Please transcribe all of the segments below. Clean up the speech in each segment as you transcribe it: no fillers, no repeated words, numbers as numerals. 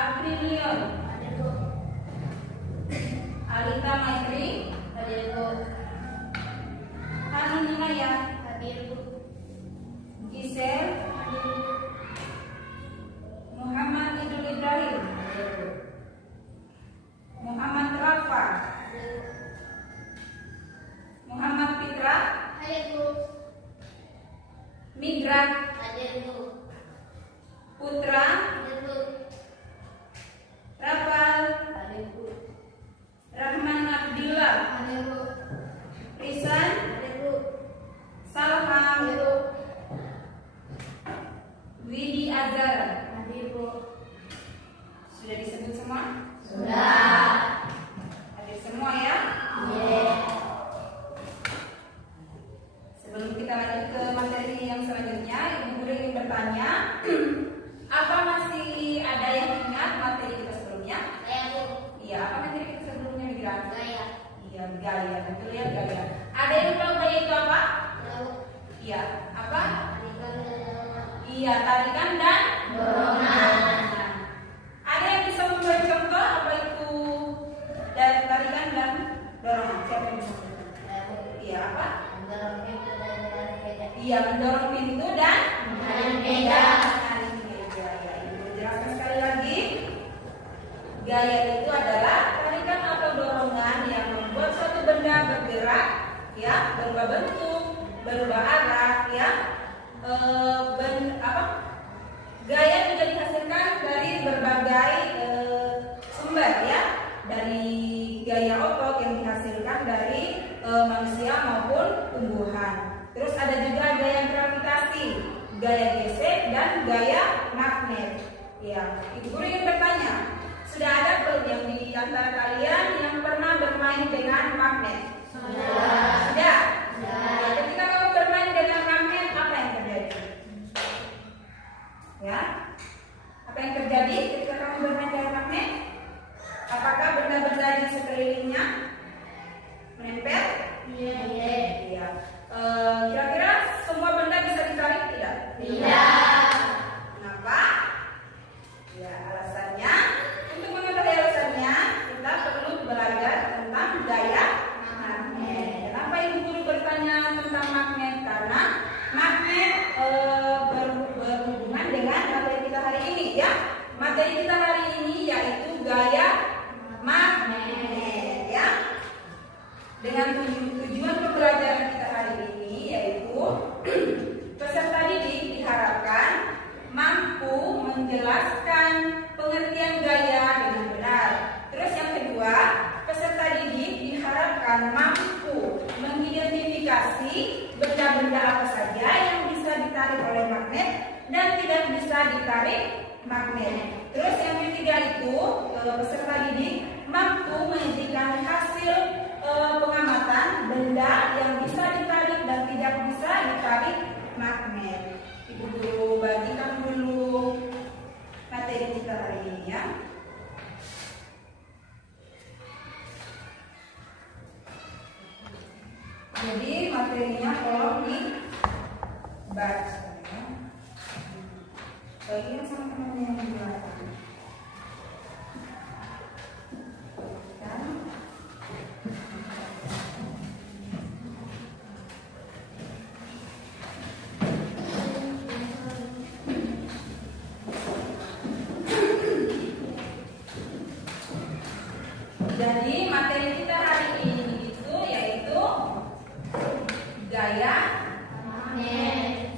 Aprilion. Hadir Bu. Alita Maitri. Hadir Bu. Hanuni Maya. Hadir Bu. Gisel. Hadir Bu. Muhammad Idul Ibrahim. Hadir Bu. Muhammad Rafa. Hadir Bu. Muhammad Fitra. Hadir Bu. Migra. Hadir Bu. Putra. Hadir Bu. Rafal. Hadir Bu. Rahman Abdillah. Hadir Bu. Risan. Hadir Bu. Salham. Hadir Bu. Widi Azara. Hadir Bu. Sudah disebut semua? Sudah. Hadir semua ya? Iya. Sebelum kita lanjut ke materi yang selanjutnya, Ibu Guru ingin bertanya, apa masih ada yang ingat materi kita sebelumnya? Saya Bu. Iya, apa materi kita sebelumnya Migra? Saya. Iya, gaya, betul ya gaya. Ada yang tahu gaya itu apa? Tahu. Iya, apa? Tarikan dan dorongan. Iya, tarikan dan Dorongan. Ada yang bisa memberi contoh apa itu dari tarikan dan dorongan? Siapa yang bisa memberi? Saya Bu. Iya, apa? Mendorong pintu dan menarik meja. Iya, mendorong pintu dan Menarik meja. menarik meja. Ya, Ibu jelaskan sekali lagi. Gaya itu adalah tarikan atau dorongan yang membuat suatu benda bergerak, ya, berubah bentuk, berubah arah, ya. Gaya juga dihasilkan dari berbagai sumber, ya, dari gaya otot yang dihasilkan dari manusia maupun tumbuhan. Terus ada juga gaya gravitasi, gaya gesek dan gaya magnet. Ya, Ibu Guru ingin bertanya, sudah ada belum yang di antara kalian yang pernah bermain dengan magnet? Sudah. Sudah. Sudah. Ya, ketika kamu bermain dengan magnet, apa yang terjadi? Ya, apa yang terjadi ketika kamu bermain dengan magnet? Apakah benda-benda di sekelilingnya menempel? Iya. Iya. Iya. Kira-kira semua benda bisa ditarik tidak? Tidak. Kenapa? Ya, alasannya, untuk mengetahui alasannya, kita perlu belajar tentang gaya magnet. Kenapa Ibu Guru bertanya tentang magnet? Karena magnet berhubungan dengan materi kita hari ini, ya. Materi kita hari ini yaitu gaya magnet, ya. Dengan tujuan pembelajaran kita hari ini yaitu peserta didik diharapkan mampu menjelaskan pengertian gaya dengan benar. Terus yang kedua, peserta didik diharapkan mampu mengidentifikasi benda-benda apa saja yang bisa ditarik oleh magnet dan tidak bisa ditarik magnet. Terus yang ketiga itu, peserta didik mampu menyajikan hasil pengamatan benda yang bisa ditarik dan tidak bisa ditarik magnet. Ibu Guru bagikan dulu materi kita hari ini, ya. Jadi materinya tolong dibaca, ya. Bagian sama teman yang di belakang. Jadi materi kita hari ini itu yaitu gaya Magnet.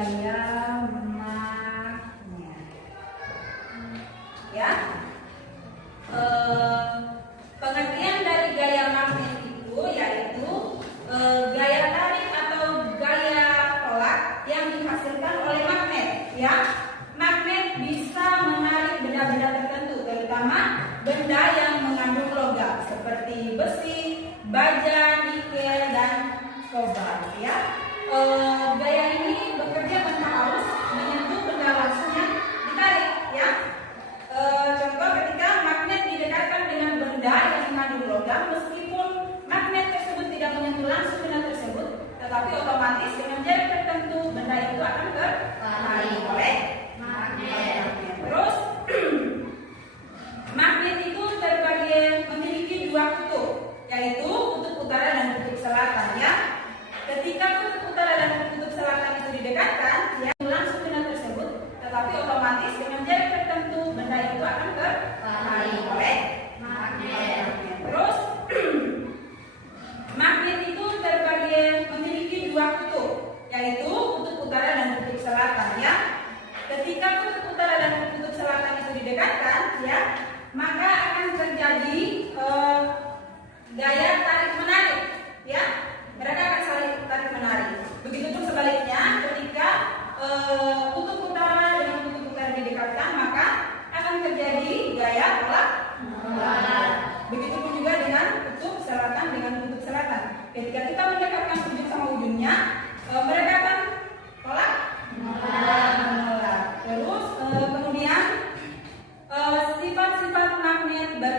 gaya magnet, ya. Pengertian dari gaya magnet itu yaitu gaya tarik atau gaya tolak yang dihasilkan oleh magnet, ya. Magnet bisa menarik benda-benda tertentu, terutama benda yang mengandung logam seperti besi, baja, nikel, dan kobalt, ya. Gaya ini bekerja tanpa harus menyentuh benda langsung yang ditarik, ya. Contoh ketika magnet didekatkan dengan benda yang mengandung logam, meskipun magnet tersebut tidak menyentuh langsung benda tersebut, tetapi otomatis dengan jarak tertentu benda itu akan tertarik oleh magnet. Terus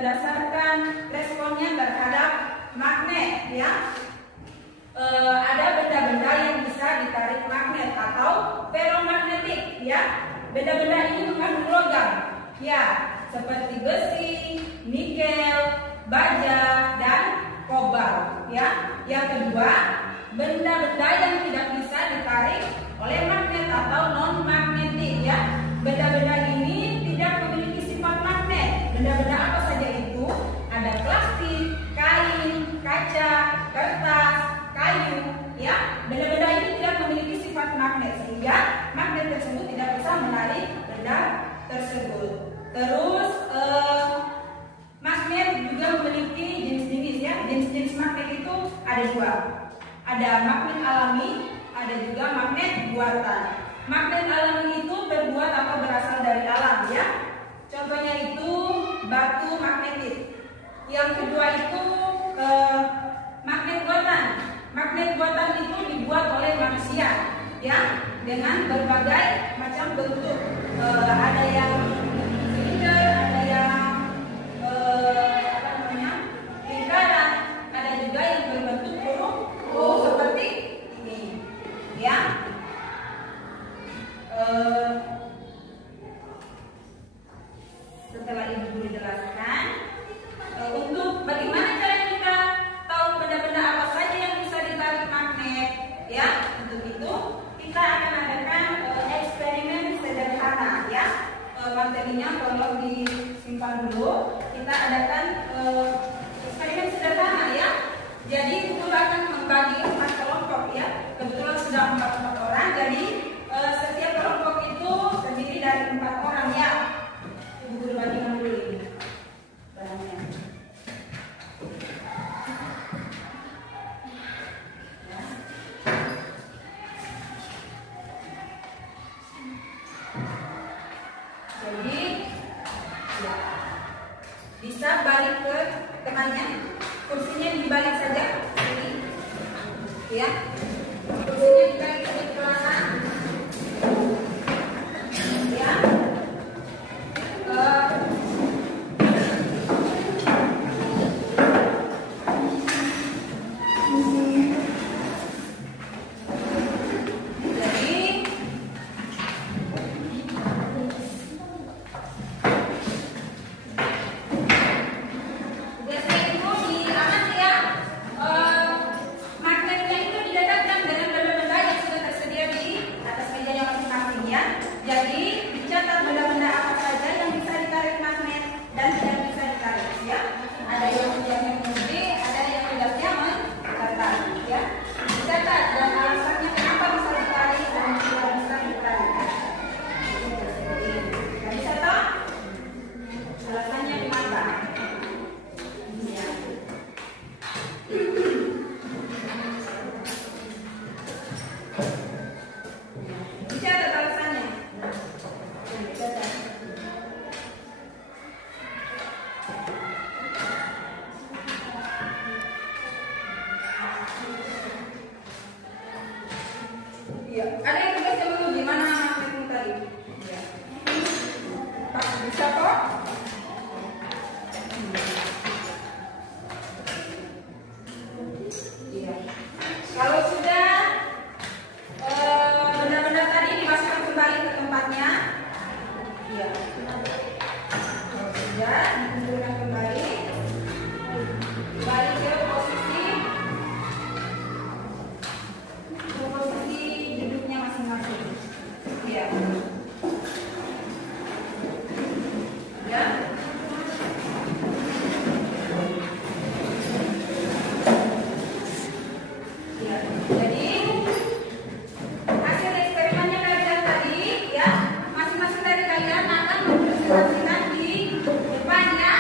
berdasarkan responnya terhadap magnet, ya. Ada benda-benda yang bisa ditarik magnet atau ferromagnetik, ya. Benda-benda ini mengandung logam, ya, seperti besi, nikel, baja, dan kobalt, ya. Yang kedua, benda-benda yang tidak bisa ditarik oleh magnet atau non-magnetik, ya. Benda-benda ini tidak memiliki sifat magnet. Benda-benda apa saja itu? Ada plastik, kain, kaca, kertas, kayu, ya. Benda-benda ini tidak memiliki sifat magnet sehingga magnet tersebut tidak bisa menarik benda tersebut. Terus magnet juga memiliki jenis-jenis, ya. Jenis-jenis magnet itu ada dua. Ada magnet alami, ada juga magnet buatan. Magnet alami itu terbuat atau berasal dari alam, ya. Contohnya itu batu magnetit. Yang kedua itu magnet buatan. Magnet buatan itu dibuat oleh manusia, ya, dengan berbagai macam bentuk. Ada yang silinder, ada yang lingkaran, ada juga yang berbentuk huruf seperti ini, ya. Setelah Ibu Guru jelaskan untuk bagaimana cara kita tahu benda-benda apa saja yang bisa ditarik magnet, ya. Untuk itu kita akan adakan eksperimen sederhana, ya. Materinya tolong disimpan dulu. Kita adakan eksperimen sederhana, ya. Jadi Ibu Guru akan membagi 4 kelompok, ya. Kebetulan sudah 4 orang, jadi setiap kelompok itu terdiri dari 4 orang, ya. Ibu Guru bagikan dulu ini barangnya. Ya. Jadi, ya, bisa balik ke temannya. Kursinya dibalik saja, ini, ya. Kursinya dibalik ke belakang. Ya. Jadi biasanya itu diamati, ya. Magnetnya itu didekatkan dengan benda-benda yang sudah tersedia di atas mejanya masing-masing, ya. Jadi dicatat benda-benda apa saja yang bisa ditarik magnet dan tidak bisa ditarik, ya. Ada yang tujuannya menguji, ada yang tujuannya mencatat, ya. Dicatat dan alasannya kenapa bisa ditarik dan tidak bisa ditarik. Dan dicatat alasannya di mata. Ya. Dicatat alasannya. Dicatat. Iya, ada yang tugasnya menguji mana magnetmu tadi? Iya. Pak, bisa kok? Iya. Kalau sudah benda-benda tadi dimasukkan kembali ke tempatnya, iya. Kalau sudah dikumpulkan kembali, balik ke posisi duduknya masing-masing. Iya. Ya. Ya. Jadi hasil eksperimennya kalian tadi, ya, masing-masing dari kalian akan mempresentasikan di depannya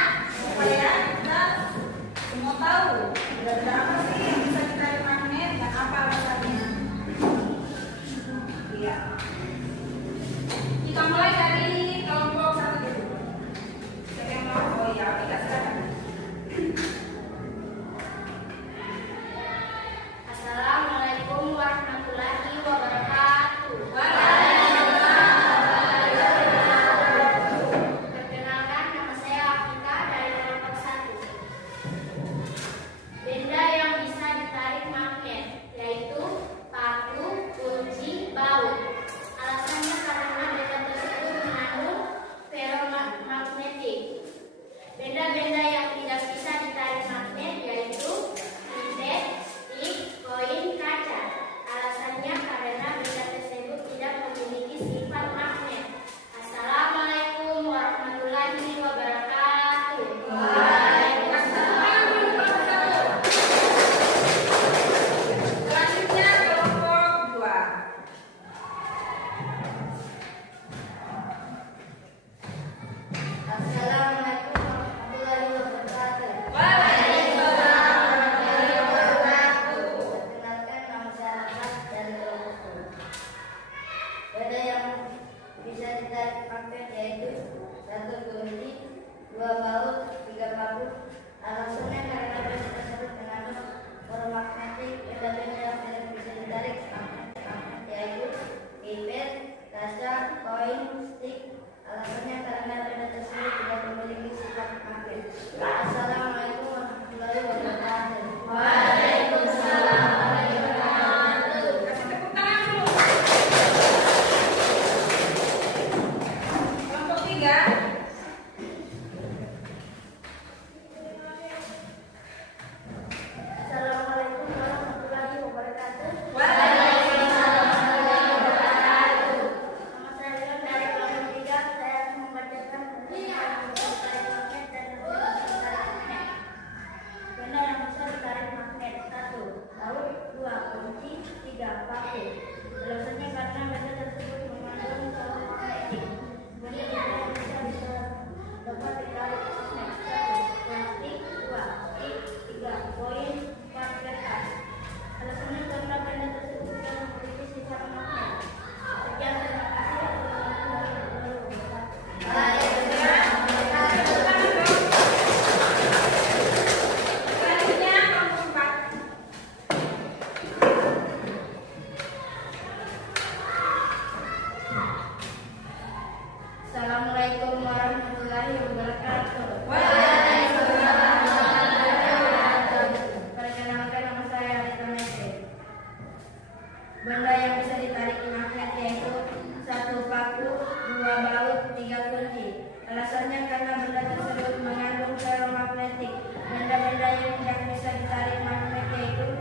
Alasannya karena benda tersebut mengandung ferromagnetik. Benda-benda yang tidak bisa ditarik magnet yaitu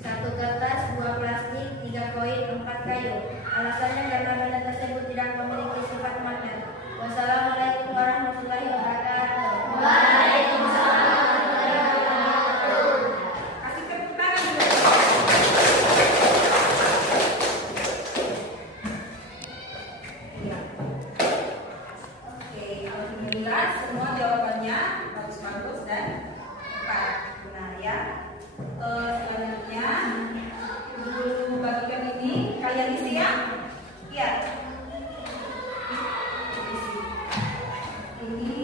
1 kertas, 2 plastik, 3 koin, 4 kayu. Alasannya karena benda tersebut tidak memiliki sifat magnet. Wassalamualaikum warahmatullahi wabarakatuh. Waalaikumsalam warahmatullahi wabarakatuh. Kasih tepuk tangan. Iya. Oke, alhamdulillah semua jawabannya bagus-bagus dan tepat. Nah ya, selanjutnya Ibu bagikan ini kalian isi ya. Iya. Isi. Ini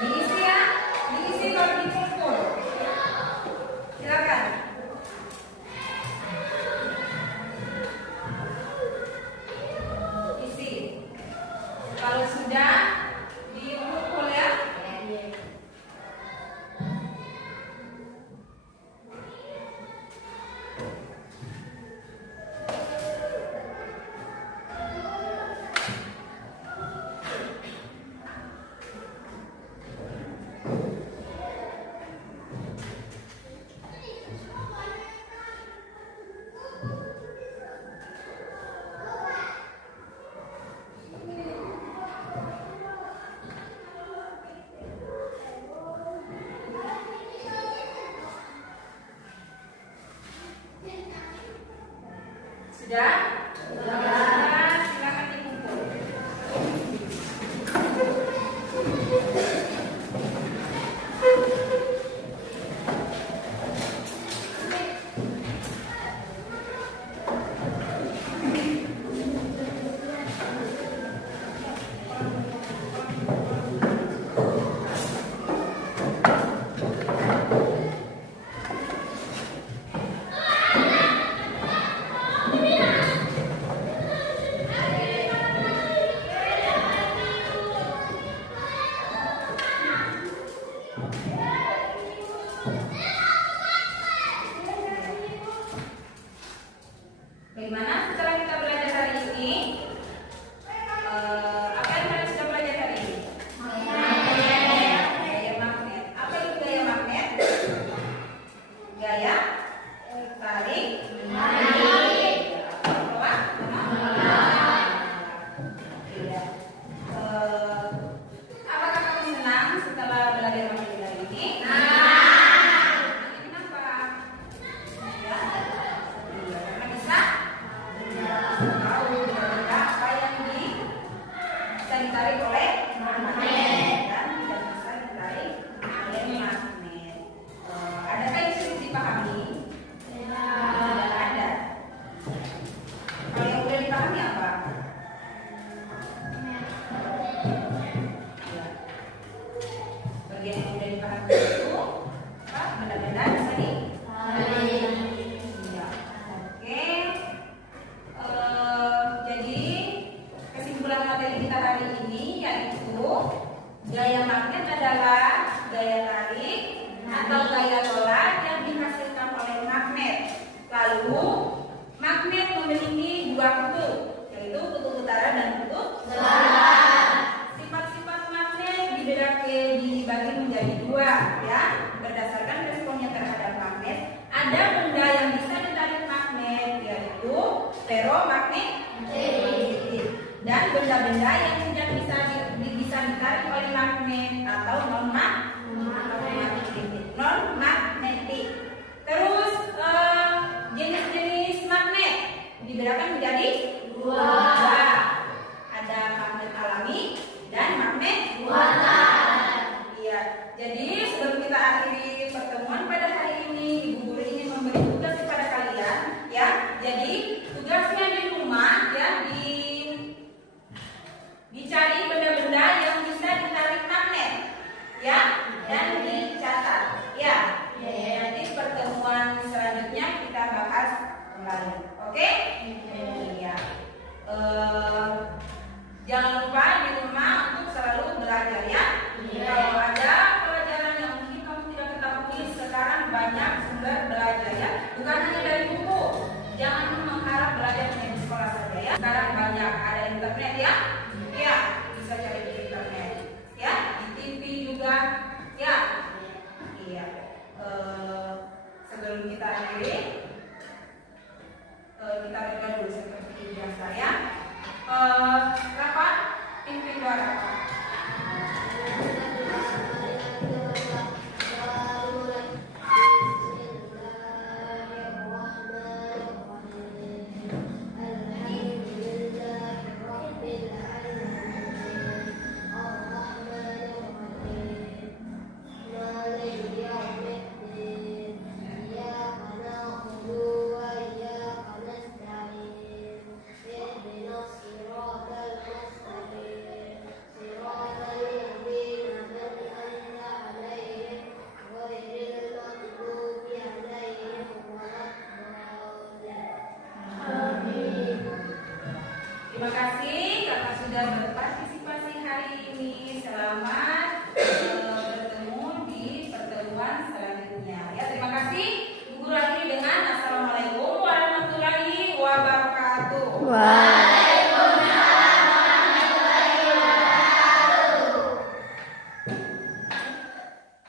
diisi ya, diisi kalau dikumpul. Silakan. Isi. Kalau sudah dikumpul ya. Sudah? Sudah. Silakan dikumpul. Bagaimana setelah kita belajar hari ini? Apa yang kalian sudah belajar hari ini? Gaya magnet. Apa itu gaya magnet? Gaya tarik. Tolak. Iya. Apakah kamu senang setelah belajar magnet hari ini? Kenapa? Ya. Iya, karena bisa tahu benda apa yang bisa ditarik oleh magnet dan tidak bisa ditarik oleh magnet. Adakah yang sulit dipahami? Tidak ada. Kalau yang sudah dipahami apa? Ya. Bagian yang sudah dipahami itu apa? Benda-benda bisa ditarik. Iya. Oke. Jadi kesimpulan materi kita hari ini yaitu gaya magnet adalah gaya tarik atau gaya tolak yang dihasilkan oleh magnet. Lalu magnet memiliki 2 kutub, yaitu kutub utara dan kutub selatan. Sifat-sifat magnet dibagi menjadi 2 ya, berdasarkan responnya terhadap magnet. Ada benda yang bisa ditarik magnet yaitu ferromagnetik dan benda-benda yang tidak bisa ditarik oleh magnet atau non-magnetik. Terus jenis-jenis magnet dibedakan menjadi 2. Ada magnet alami dan magnet buatan. Iya. Jadi sebelum kita akhiri pertemuan pada hari ini, Ibu Guru ingin memberi tugas kepada kalian lain. Oke? Iya. Jangan lupa di rumah untuk selalu belajar ya. Kalau ada pelajaran yang mungkin kamu tidak ketahui, sekarang banyak sumber belajar ya. Bukan hanya dari buku. Jangan mengharap belajar hanya di sekolah saja ya. Sekarang banyak, ada internet ya. Iya.